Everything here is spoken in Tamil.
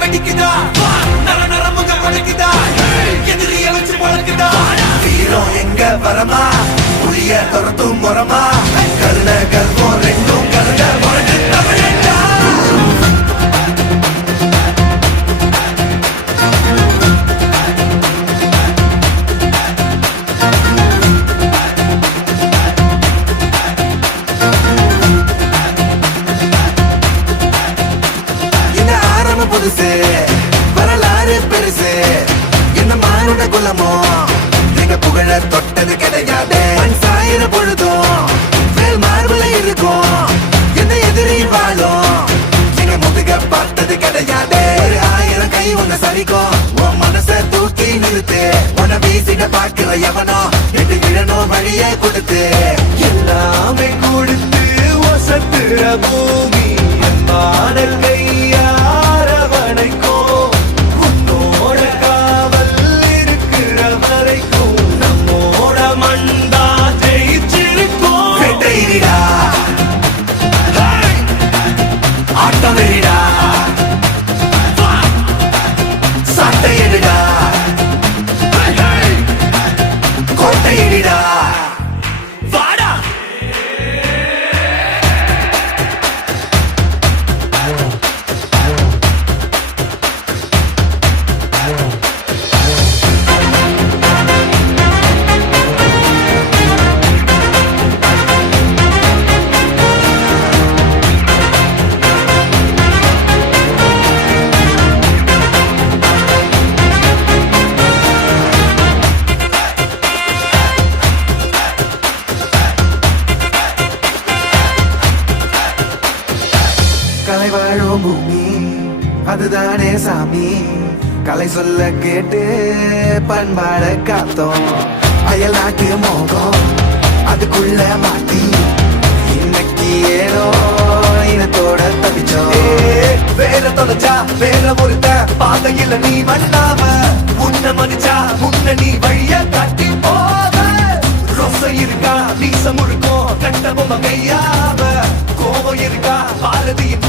வெடிக்குதா நர நரமுக படைக்குதா எதிரிய வச்சு பழக்குதா வீரம் எங்க வரமா புளிய துரத்தும் முறமா கருண கல்வம் ரெண்டும் கருண முரட்டு தமிழண்டா இந்த ஆரம்ப புதுசு வரலாறு பெருசு என்ன மானுட குலமோ எங்க புகழ தொட்டது கிடையாது சாயிர பொழுதும் வேல் மார்பல இருக்கும் எந்த எதிரி வாழும் எங்க முதுக பார்த்தது கிடையாது 1000 கை உன்னை சரிக்கும் உன் மனச தூக்கி நிறுத்து உன்னை வீசிட பாக்குற எவனோ எட்டு கிழனோ வழியே கொடுத்து எல்லாமே கொடுத்து ஒசத்துற பூமி அன்பான கையாரவணைக்கோ உன்னோட காவல் இருக்கிற வரைக்கும் நம்மோட மண்டா ஜெயிச்சிருக்கோம் வெட்டையிடா ஆட்டம் வெறிடா சட்டையிடா கோட்டையிடா வாடா கலை வாழும் பூமி அதுதானே சாமி கலை சொல்ல கேட்டு பண்பாட காத்தோம் அயல் நாட்டு மோகம் அதுக்குள்ள மாட்டி இன்னைக்கு ஏனோ இனத்தோட தவிச்சோம் வேற தொலைச்சா வேற ஒருத்த பாதையில நீ மண்ணாம உன்ன மதிச்சா உன்ன நீ வழிய காட்டி போவ ரொச இருக்கா நீசம் முழுக்கும் கண்ட பொம்மை கையாவ கோபம் இருக்கா பாரதியின்